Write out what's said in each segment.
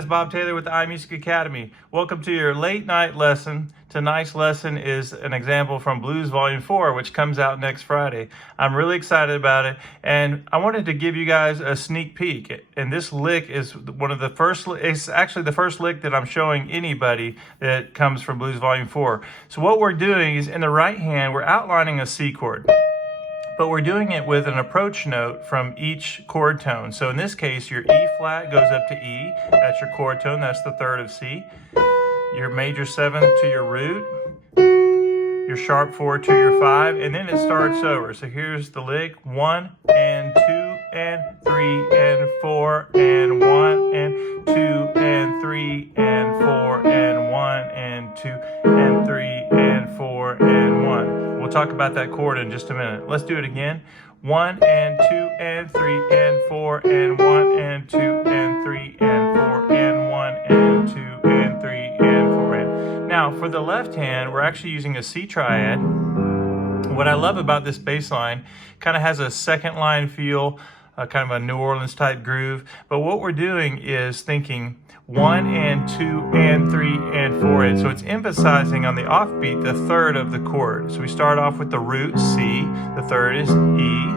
guys, Bob Taylor with the iMusicAcademy. Welcome to your late night lesson. Tonight's lesson is an example from Blues Volume 4, which comes out next Friday. I'm really excited about it, and I wanted to give you guys a sneak peek. And this lick is one of the first, it's actually the first lick that I'm showing anybody that comes from Blues Volume 4. So what we're doing is in the right hand, we're outlining a C chord, but we're doing it with an approach note from each chord tone. So in this case, your E flat goes up to E, that's your chord tone, that's the third of C. Your major 7 to your root, your sharp 4 to your 5, and then it starts over. So here's the lick: 1 and 2 and 3 and 4 and 1 and 2 and 3 and 4 and 1 and 2 and 3 and 4 and 1. We'll talk about that chord in just a minute. Let's do it again. 1 and 2 and 3 and 4 and 1 and 2 and 3 and 4 and 1 and 2 and 3 and 4 and. Now for the left hand, we're actually using a C triad. What I love about this bass line, kind of has a second line feel, kind of a New Orleans type groove. But what we're doing is thinking 1 and 2 and 3 and 4 and. So it's emphasizing on the offbeat the third of the chord. So we start off with the root C, the third is E,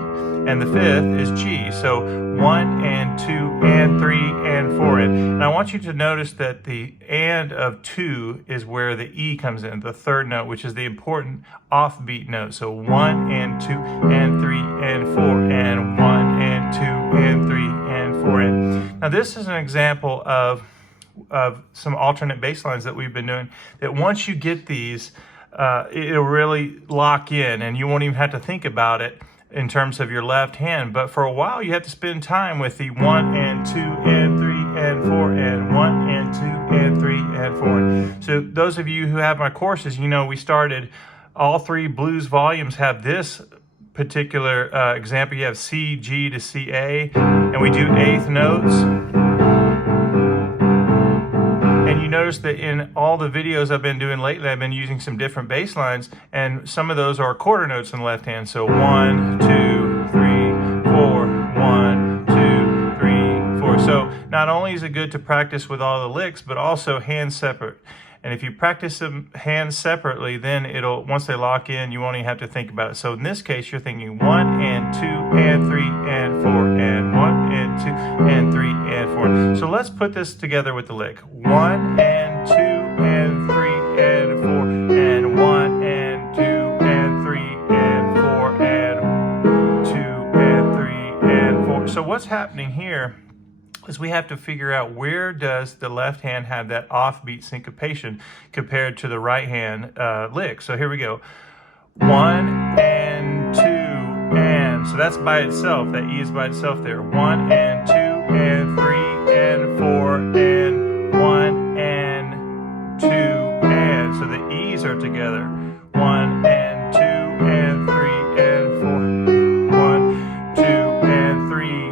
and the fifth is G. So 1 and 2 and 3 and 4 and. And I want you to notice that the and of 2 is where the E comes in, the third note, which is the important offbeat note. So 1 and 2 and 3 and 4 and 1 and 2 and 3 and 4 and. Now this is an example of some alternate bass lines that we've been doing, that once you get these, it'll really lock in and you won't even have to think about it in terms of your left hand. But for a while you have to spend time with the 1 and 2 and 3 and 4 and 1 and 2 and 3 and 4. So those of you who have my courses, you know we started, all three blues volumes have this particular example. You have C, G to C, A, and we do eighth notes. And you notice that in all the videos I've been doing lately, I've been using some different bass lines, and some of those are quarter notes in the left hand. So 1, 2, 3, 4, 1, 2, 3, 4. So not only is it good to practice with all the licks, but also hand separate. And if you practice them hands separately, then it'll, once they lock in, you won't even have to think about it. So in this case, you're thinking 1 and 2 and 3 and 4 and 1 and 2 and 3 and 4. So let's put this together with the lick. 1 and 2 and 3 and 4 and 1 and 2 and 3 and 4 and 2 and 3 and 4. So what's happening here is we have to figure out where does the left hand have that offbeat syncopation compared to the right hand lick. So here we go. 1 and 2 and. So that's by itself. That E is by itself there. 1 and 2 and 3 and 4 and 1 and 2 and. So the E's are together. 1 and 2 and 3 and 4. 1, 2 and 3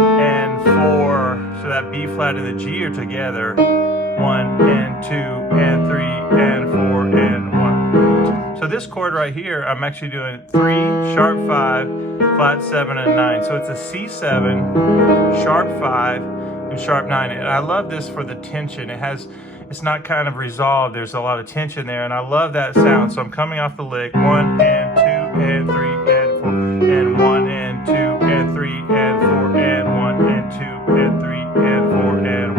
and 4. So that B flat and the G are together. 1 and 2 and 3 and 4 and 1. So this chord right here, I'm actually doing 3, sharp 5, flat 7, and 9. So it's a C7, sharp 5, and sharp 9. And I love this for the tension. It's not kind of resolved. There's a lot of tension there, and I love that sound. So I'm coming off the lick, 1 and 2 and 3 and 4 and 1 and 2 and 3 and 4 and 1 and 2 and 3 and 4 and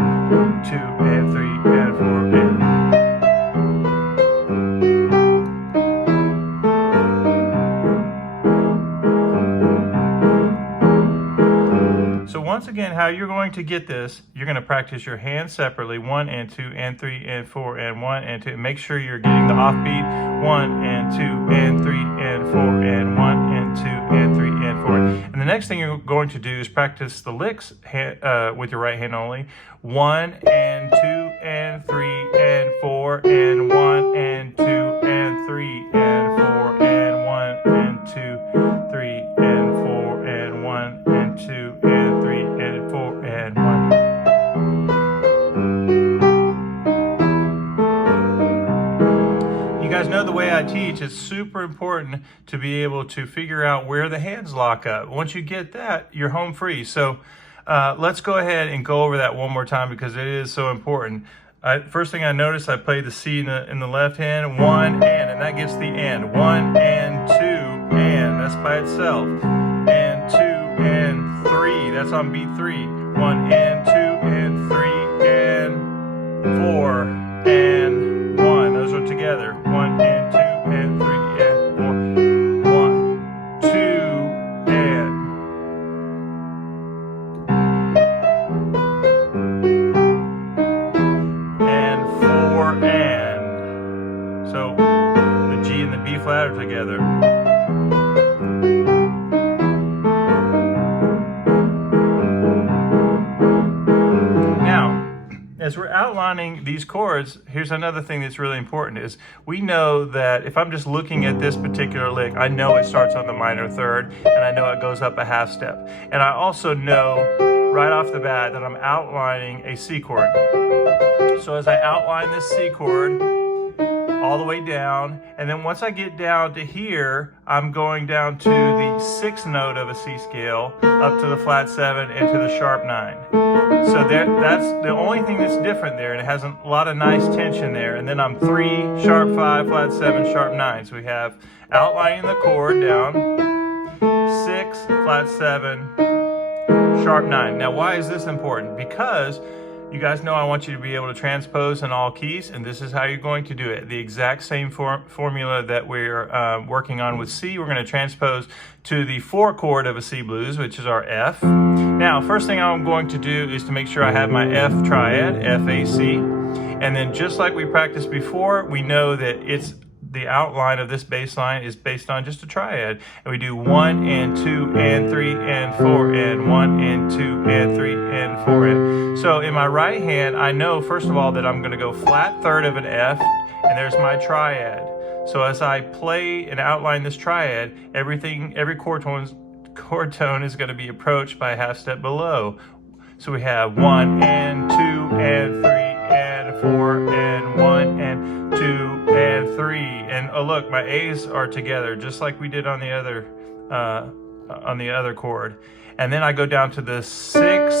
2 and 3 and 4 and. So once again, how you're going to get this, you're going to practice your hands separately, 1 and 2 and 3 and 4 and 1 and 2. Make sure you're getting the offbeat, 1 and 2 and 3 and 4 and 1 and 2 and 3 and 4. And the next thing you're going to do is practice the licks with your right hand only, 1 and 2 and 3 and 4 and 1 and 2 and 3 and 4 and 1 and 2, 3 and 4 and 1 and 2 and 3 and 4 and 1. You guys know the way I teach, it's super important to be able to figure out where the hands lock up. Once you get that, you're home free. So Let's go ahead and go over that one more time because it is so important. First thing I noticed, I played the C in the left hand, 1 and that gets the and. 1 and 2 and, that's by itself. And 2 and 3, that's on beat 3. 1 and 2 and 3 and 4 and 1, those are together. 1 and 2 and 3 and 4. 1, 2 and. And so the G and the B flat are together. Now, as we're outlining these chords, here's another thing that's really important is we know that if I'm just looking at this particular lick, I know it starts on the minor third and I know it goes up a half step. And I also know right off the bat that I'm outlining a C chord. So as I outline this C chord all the way down, and then once I get down to here, I'm going down to the 6th note of a C scale, up to the flat 7 and to the sharp 9. So that's the only thing that's different there, and it has a lot of nice tension there. And then I'm 3, sharp 5, flat 7, sharp 9. So we have outlining the chord down, 6, flat 7, sharp 9. Now why is this important? Because you guys know I want you to be able to transpose in all keys, and this is how you're going to do it. The exact same formula that we're working on with C, we're going to transpose to the 4 chord of a C blues, which is our F. Now, first thing I'm going to do is to make sure I have my F triad, F, A, C. And then just like we practiced before, we know that it's the outline of this bass line is based on just a triad. And we do 1 and 2 and 3 and 4 and 1 and 2 and 3 and 4 and. So in my right hand, I know first of all that I'm going to go flat third of an F, and there's my triad. So as I play and outline this triad, every chord tone is going to be approached by a half step below. So we have 1 and 2 and 3 and 4 and 1 and 2 and 3. And oh look, my A's are together just like we did on the other chord. And then I go down to the 6,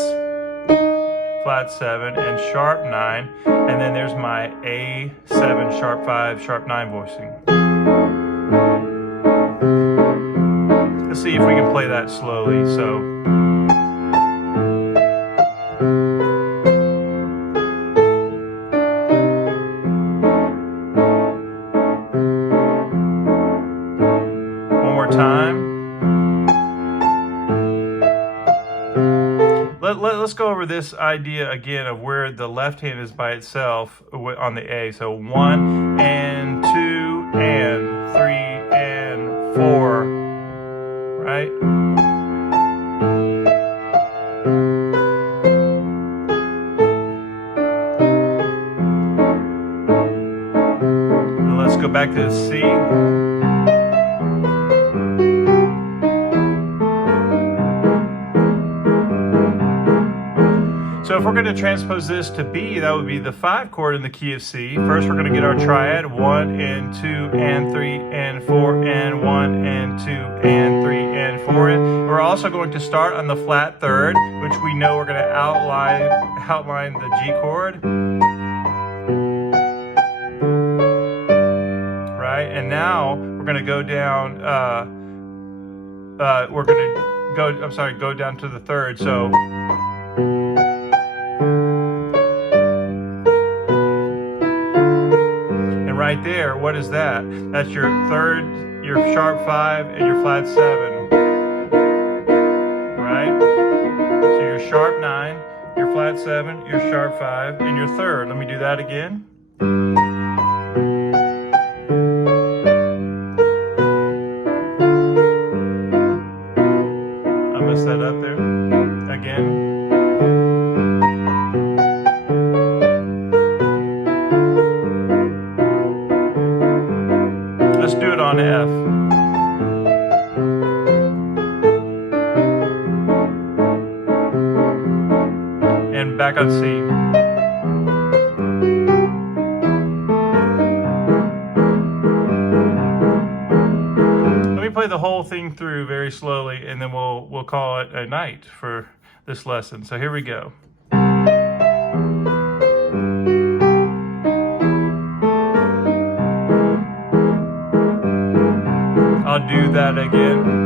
flat 7 and sharp 9, and then there's my A7, sharp 5, sharp 9 voicing. Let's see if we can play that slowly. So let's go over this idea again of where the left hand is by itself on the A. So 1 and 2 and 3 and 4, right? And let's go back to the C. So if we're going to transpose this to B, that would be the 5 chord in the key of C. First we're going to get our triad, 1 and 2 and 3 and 4 and 1 and 2 and 3 and 4. We're also going to start on the flat third, which we know we're going to outline the G chord. Right, and now we're going to go down, go down to the third. So right there, what is that? That's your third, your sharp 5, and your flat 7. Right? So your sharp 9, your flat 7, your sharp 5, and your third. Let me do that again. I messed that up there. Again. Let's do it on F. And back on C. Let me play the whole thing through very slowly, and then we'll call it a night for this lesson. So here we go. I'll do that again.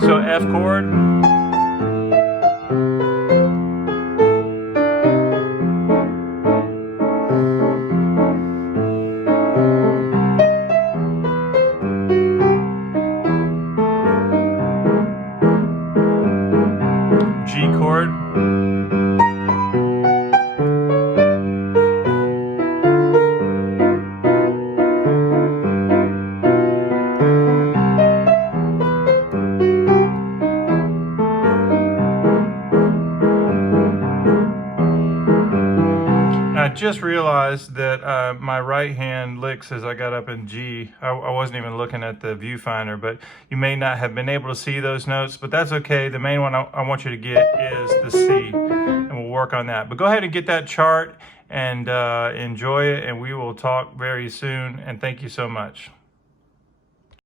So F chord, G chord, I just realized that my right hand licks as I got up in G. I wasn't even looking at the viewfinder, but you may not have been able to see those notes, but that's okay. The main one I want you to get is the C, and we'll work on that. But go ahead and get that chart and enjoy it, and we will talk very soon, and thank you so much.